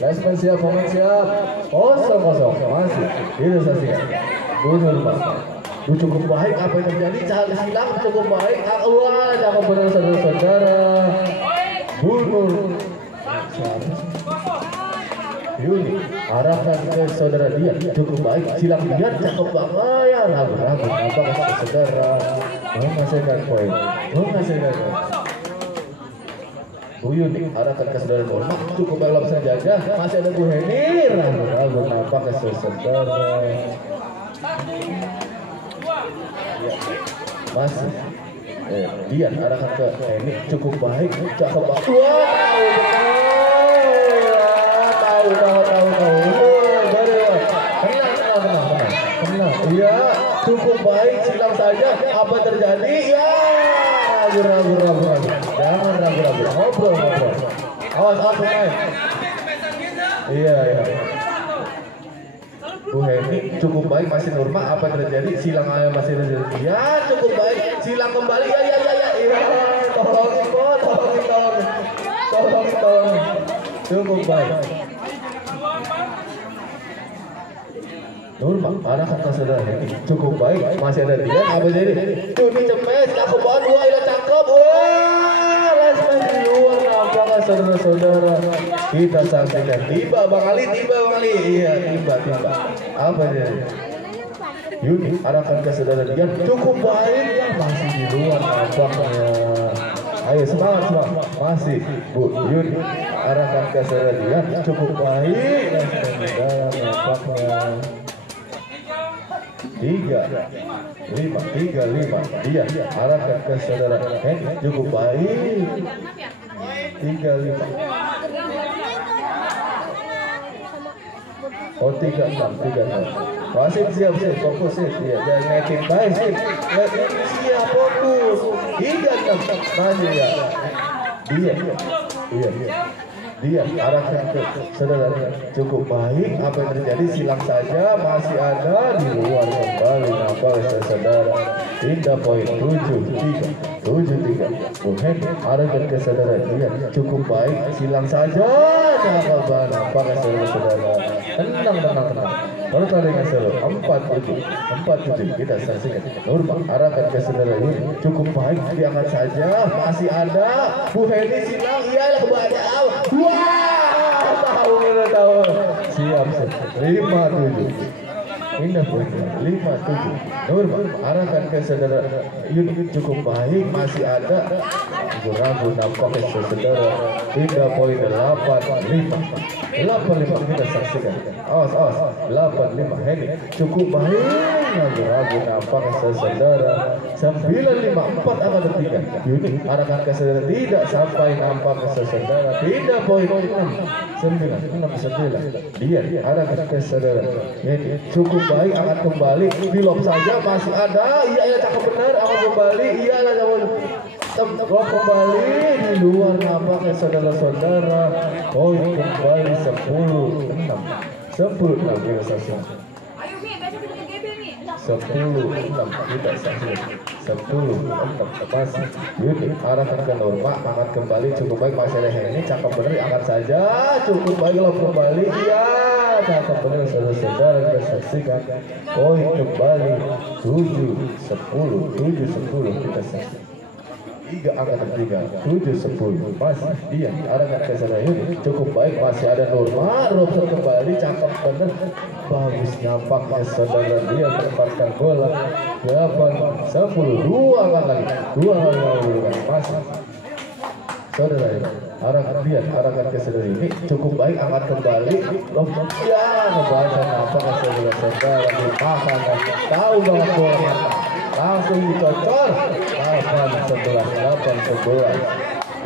Lesman siap, pemain siap. Kosong masih. Ini saksikan. Bunur Pak. Cukup baik apa yang terjadi? Silang cukup baik. Wah, jangan benar saudara-saudara. Bunur. Yuni arahkan ke saudara dia cukup baik. Silang dia cakep banget ya. Ragu-ragu apa saudara menghasilkan poin. Bu Yuni arahkan ke saudara Norma cukup dalam saja. Masih ada Bu Heni. Ragu-ragu nampak ke saudara. Masih dia arahkan ke Heni cukup baik. Cakep banget. Tahu. Tenang. Iya, cukup baik. Silang saja. Apa terjadi? Ya, ragu. Jangan ragu. Ngobrol. Awas main. Iya. Bu Heni cukup baik, masih normal. Apa terjadi? Silang ayam masih terjadi. Ya, cukup baik. Silang kembali. Ya. Iya. Tolong. Cukup baik. Normal, arahkan ke saudara Heni cukup baik, masih ada dia. Apa jadi? Juni cepet, cakep banget. Wah, ilah cakep. Wah, Lesman di luar. Nampaknya saudara-saudara. Kita saksikan. Tiba Bang Ali. Iya, tiba. Apa jadi? Yuni arahkan ke saudara dia cukup baik. Ya, masih di luar nampaknya. Ayo semangat. Masih Bu Yuni arahkan ke saudara dia cukup baik. Lesman nampaknya. 3-5 dia arahkan ke saudara Heni cukup baik. 3-5. Oh 3-6. Wasit siap fokus sih. Ya, jangan ngaitin baik sih. Siap fokus. 3-6 maju ya. Dia arahkan ke saudara cukup baik. Apa yang terjadi? Silang saja, masih ada di luar kembali. Nampak saudara. Indah poin 7-3. Bu Heni arahkan ke saudara dia cukup baik. Silang saja. Nampak saudara. Tenang. Pertandingan selalu 4-7. Kita saksikan. Norma arahkan ke saudara ini cukup baik. Diangkat saja, masih ada. Bu Heni silang. Iyalah kebanyakan. Tahu. Siap. 5-7. Indah poin 5-7. Norma arahkan ke saudara ini cukup baik, masih ada. Ragu nampaknya saudara. Indah poin 8-5. Kita saksikan. Awas. 8-5 Heni cukup baik. Ragu nampaknya saudara. 9-5 4 akan tertinggal. Yuni arahkan ke saudara tidak sampai nampaknya saudara. Tidak poin 6-9. Dia arahkan ke saudara Heni cukup baik, akan kembali di lob saja, masih ada. Iya cakep benar, akan kembali. Iyalah lob kembali di luar. Nampaknya saudara-saudara. Poin kembali 10-6 kita saksikan. 10-6 kita saksikan. 10-6 masih Yuni arahkan ke Norma, angkat kembali cukup baik, masih ada Heni cakep bener, angkat saja cukup baik, lob kembali. Iya cakep bener saudara-saudara. Kita saksikan poin kembali 7-10 kita saksikan. 3 angka tertinggal 7-10 masih dia arahkan ke sana Yuni cukup baik, masih ada Norma. Robson kembali cakep bener, bagus nampaknya saudara. Dia menempatkan bola 8-10 2 kali masih saudara arahkan ke saudara ini cukup baik, angkat kembali. Ya ngebaca nampaknya saudara dimakan. Tahu banget bola langsung dicocor. 8-11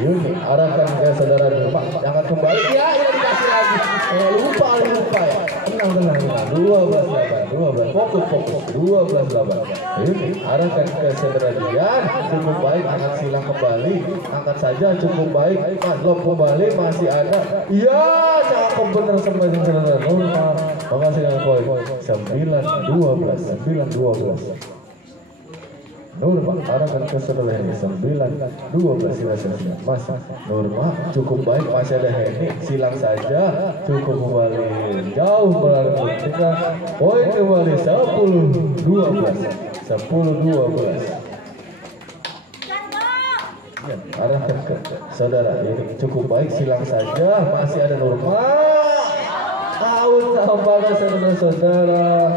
Yuni arahkan ke saudara Norma, angkat kembali. Ya ini dikasih lagi. Lupa ya. Tenang. 12-8 fokus 12-8. Yuni arahkan ke saudara Dian cukup baik, angkat silang kembali, angkat saja cukup baik. Lob kembali, masih ada. Iya cakep bener sampai saudara Norma. Makasih dengan poin 9-12. Nurma arahkan ke saudara Henny 9-12 silang saja. Masih Nurma cukup baik, masih ada Henny, silang saja cukup kembali jauh melalui tinggal poin kembali 10-12. Ya, arahkan ke saudara ini cukup baik, silang saja masih ada Nurma, out tampaknya saudara-saudara.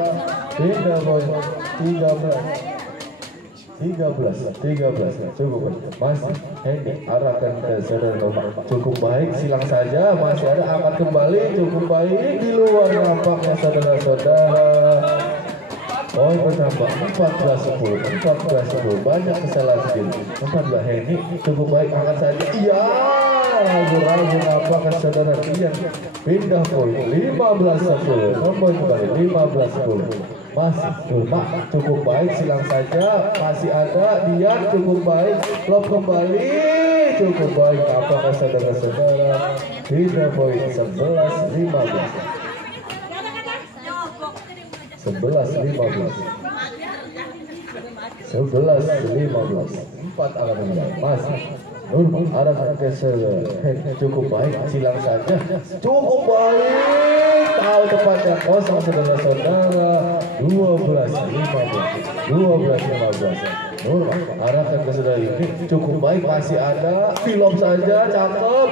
Pindah poin 13 cukup masih Henny arahkan ke saudara Nurma, cukup baik, silang saja masih ada, angkat kembali cukup baik di luar nampaknya saudara-saudara. Poin bertambah 14-10, banyak kesalahan sedikit. 14 Henny cukup baik, angkat saja, iya ragu-ragu apakah saudara Dian. Pindah poin 15-10, kembali 15-10. Masih Nurma cukup baik, silang saja masih ada, Dian cukup baik, lob kembali cukup baik, apakah saudara-saudara. Pindah poin 11-15. 11-15, 4 akan menang. Masih Nurma arahkan ke saudara, cukup baik, silang saja cukup baik, tahu tepatnya kosong saudara-saudara. 12-15. Nurma arahkan ke saudara ini cukup baik, masih ada, pilop saja cakep,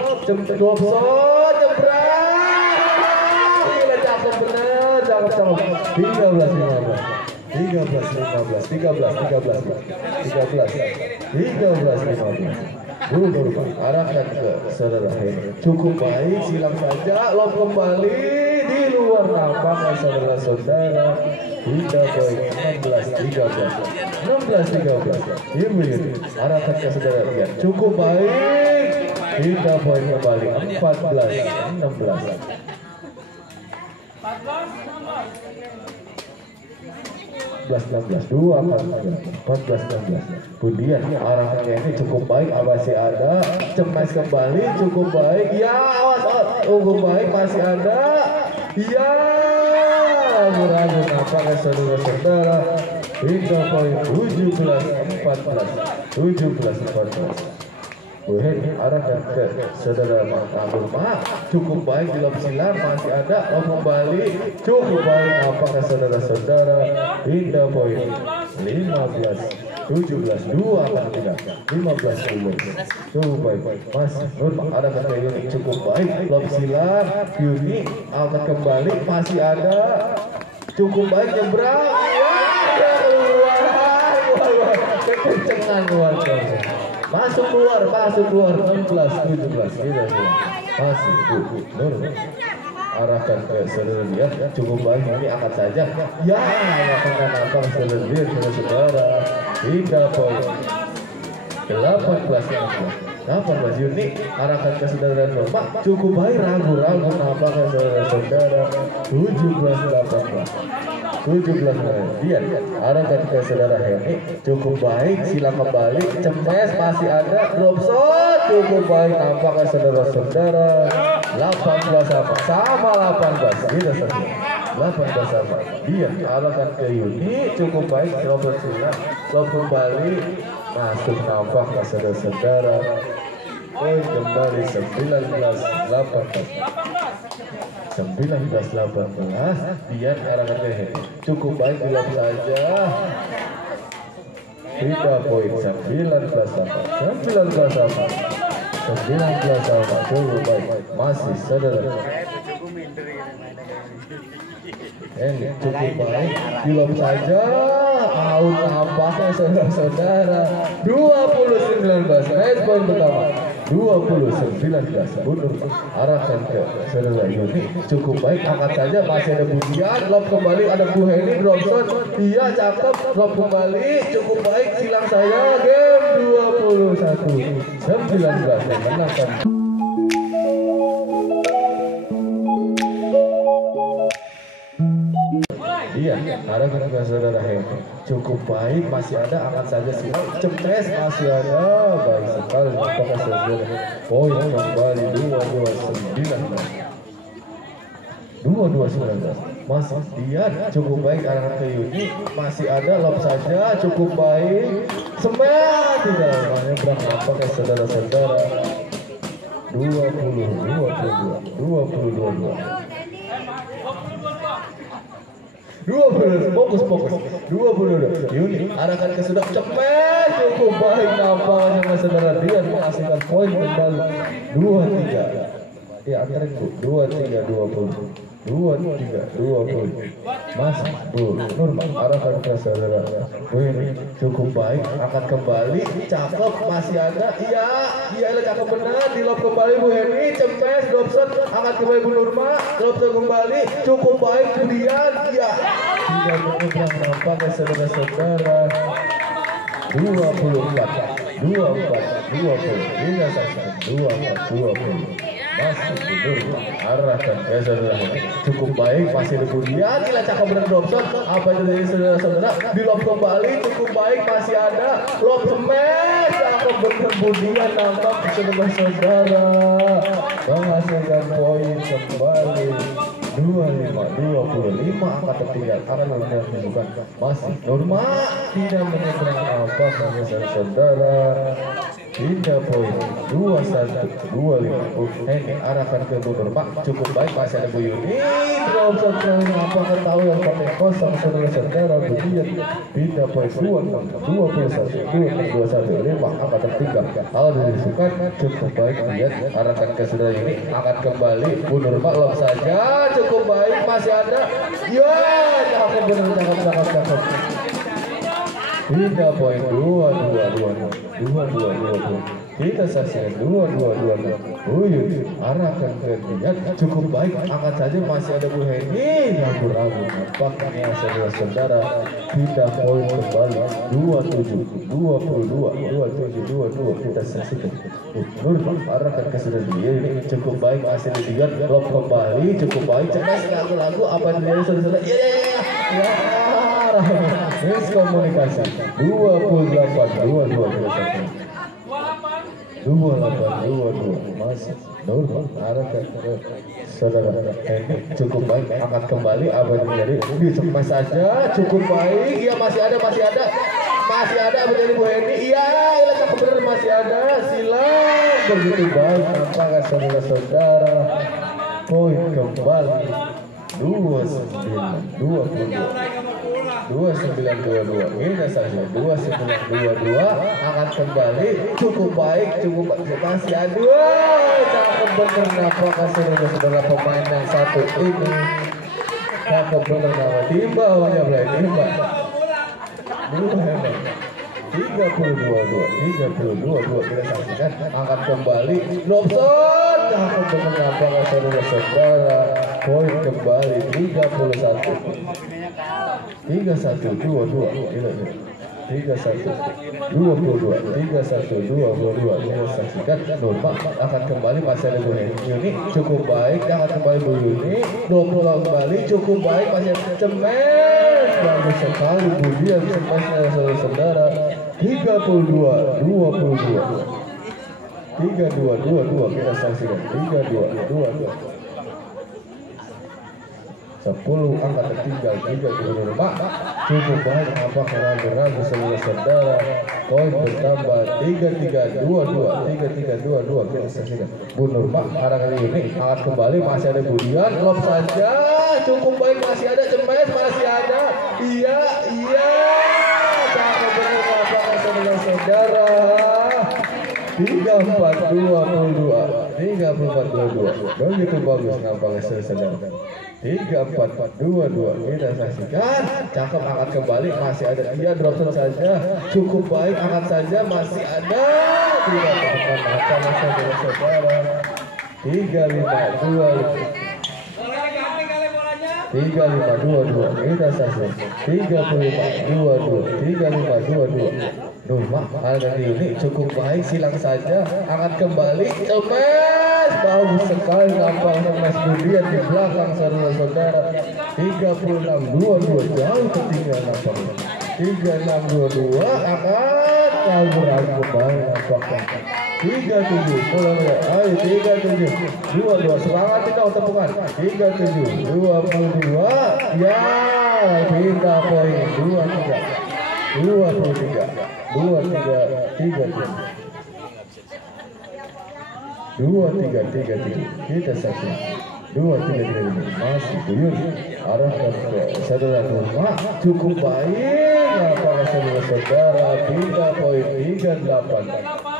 drop shot jebret, gila cakep bener, cakep. 13-15. Nurma arahkan ke saudara Henny, cukup baik, silang saja, lob kembali di luar nampaknya saudara-saudara. Pindah poin 16-13. Ini arahkan ke saudara Dian, cukup baik, pindah poin kembali 14-16. 14-16, 14-16. Kemudian arahkan ini cukup baik, masih ada, cemas kembali cukup baik, ya awas, cukup baik, masih ada, ya ragu-ragu nampaknya saudara-saudara. Pindah poin 17-14. Henny arahkan ke saudara Nurma, cukup baik di lob silang, masih ada, lob kembali cukup baik, apakah saudara-saudara. Pindah poin 15-17, 2 akan tidak, 15-10. Cukup baik, masih Nurma arahkan ke Yuni, cukup baik, lob silang, Yuni akan kembali, masih ada, cukup baik, nyebrang, ya keluar, kekencengan luar biasa. Masuk keluar 16-17, masih Nurma arahkan ke saudara Dian, cukup baik, ini angkat saja, ya akan apa saudara Dian saudara. Pindah poin 18 Yuni arahkan ke saudara Nurma, cukup baik, ragu-ragu apakah saudara-saudara. 17 Dian arahkan ke saudara Henny, cukup baik, silang kembali, cemes masih ada, drop shot cukup baik, apakah saudara-saudara. 18 sama 18 gitu saja. 18 sama. Dian arahkan ke Yuni, cukup baik, drop silang, drop kembali, masuk nampaknya saudara-saudara. Poin kembali 19-18. Dian arahkan ke Henny, cukup baik, bilang saja. Pindah poin 19 sama, cukup baik, masih saudara Henny, cukup baik, bilang saja, out nampaknya saudara-saudara. 20-19, match poin pertama 20-19. Bunur arahkan ke saudara Yuni, cukup baik, angkat saja, masih ada Budian, lob kembali, ada Bu Henny, drop shot, iya cakep, lob kembali, cukup baik, silang saya, game 21-19 menangkan. Iya, arahkan ke saudara Henny, cukup baik, masih ada, angkat saja, silang, cepes, masih ada, baik sekali, apakah saudara. Poin kembali 22-19. Mas Dian cukup baik arahkan ke Yuni, masih ada lob saja cukup baik, semen tidak menyeberang apakah saudara-saudara. 20 fokus 22 Yuni arahkan ke sudah cepat cukup baik nampaknya mas saudara Dian menghasilkan poin kembali 23 ya antarin bu 23-20 Mas Nurma arahkan ke saudara ini cukup baik angkat kembali cakep masih ada iya cakep benar di lob kembali Bu Heni cempes drop shot angkat kembali Bu Nurma drop shot kembali cukup baik kemudian tidak menyeberang nampaknya saudara-saudara 24 hingga saksikan 24 masih Nurma arahkan ke saudara cukup baik masih kemudian gila cakep benar drop shot apa itu dari saudara-saudara di lob kembali cukup baik masih ada lob smash cakep benar kemudian nampak saudara-saudara menghasilkan poin kembali 25 angka tertinggal karena menunjukkan masih Nurma tidak menyeberang apa saudara hingga poin 21-25 ini arahkan ke Bu Nurma cukup baik masih ada Bu Yuni drop shot kali apakah tahu yang pakai kosong saudara-saudara kemudian hingga poin 21 angka tertinggal kalau disukan cukup baik lihat arahkan ke saudara ini akan kembali Bu Nurma lob saja cukup baik masih ada ya cakep benar cakep hingga poin 22 kita saksikan 22 Uyun arahkan ke dia cukup baik angkat saja masih ada Bu Heni ragu-ragu nampaknya saudara-saudara kita poin kembali 27-22 kita saksikan Nurma arahkan ke saudara dia ini cukup baik masih dilihat lob kembali cukup baik cemas lagu apa yang terjadi saudara-saudara ya miskomunikasi 28-22 masih Nurma arahkan ke saudara ini cukup baik angkat kembali apa yang menjadi di cemas saja cukup baik ya masih ada menjadi Bu Heni iya cakep benar masih ada silang begitu baik apakah saudara-saudara poin kembali 29-22 ini saja 29-22 akan kembali cukup baik masih ada cakep bener apakah saudara pemain yang satu ini cakep bener nama timba awalnya mulai timba 32 kita saksikan angkat kembali drop shot cakep bener apakah saudara poin kembali 31-22 kita saksikan Nurma akan kembali masih ada Bu Yuni cukup baik akan kembali Bu Yuni 20 kembali cukup baik masih cemes bagus sekali Bu Dian cemesnya saudara 32-22 kita saksikan 32-22 10 angka tertinggal 32 cukup baik apakah ragu-ragu saudara poin bertambah 33-22 kita saksikan Bu Nurma arahkan ini angkat kembali masih ada Bu Dian lob saja cukup baik masih ada cemes masih ada iya cakep benar apakah saudara 34-22 begitu bagus nampaknya saudara 34-22 kita saksikan cakep angkat kembali masih ada dia drop shot saja cukup baik angkat saja masih ada tidak tekan mata saudara 35-22 kita saksikan 35-22 Nurma harga ini cukup baik silang saja angkat kembali cemes bagus sekali nampaknya Mas Budian di belakang saudara-saudara 36-22 jauh ketinggalan nampaknya 36-22 angkat ragu-ragu kembali nampaknya 37 mulai ayo 37 22 semangat kita tepukan 37 22 Ya, pindah poin 23. 23. 2-3. Kita saksi. 2-3 masih Buyun arahkan ke saudara Nurma, cukup baik apakah saudara pindah poin 38.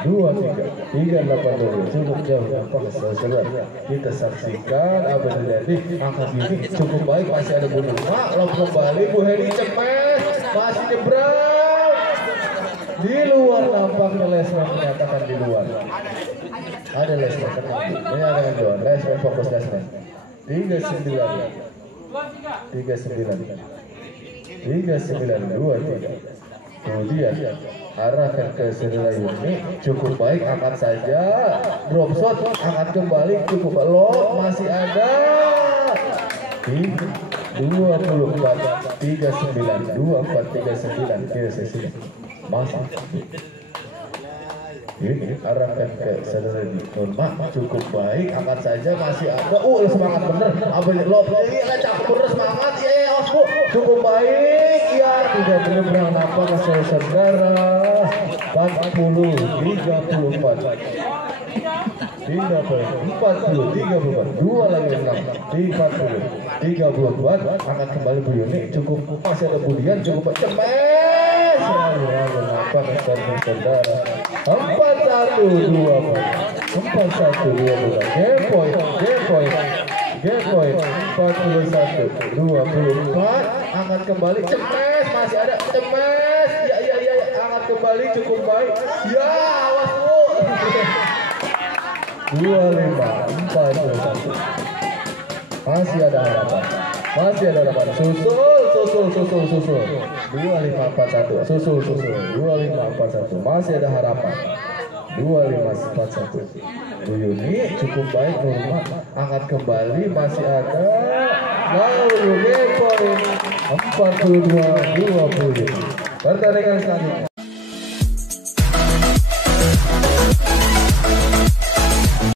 2-3 dulu cukup jauh apakah saudara. Kita saksikan apa yang terjadi. Angka ini cukup baik, masih ada Bu Nurma, lalu kembali Bu Hedi cepet masih nyebrang di luar, nampaknya Lesman menyatakan di luar. Ada Lesman menyatakan di luar. Lesman fokus Lesman 39 2-3. Kemudian arahkan ke saudara Yuni, cukup baik, angkat saja drop shot, angkat kembali cukup low, masih ada 24 39 kira sesi masih ini arahkan ke saudara Nurma, cukup baik, angkat saja masih ada. Semangat bener, abis lob ini cakep bener, semangat ya Osbu, cukup baik ya, tidak bener nampak ke saudara 40-34. 34 dua lagi 6 34 angkat kembali Bu Yuni, cukup masih ada Budian, cukup cemes kenapa saudara 4-1 game point 41-24 angkat kembali cemes, masih ada cemes ya angkat kembali cukup baik ya, awas Bu 25-41 masih ada harapan susul 25-41 susul 25-41 masih ada harapan 25-41 Bu Yuni cukup baik, Nurma angkat kembali masih ada, lalu game point 42-20 pertandingan selanjutnya.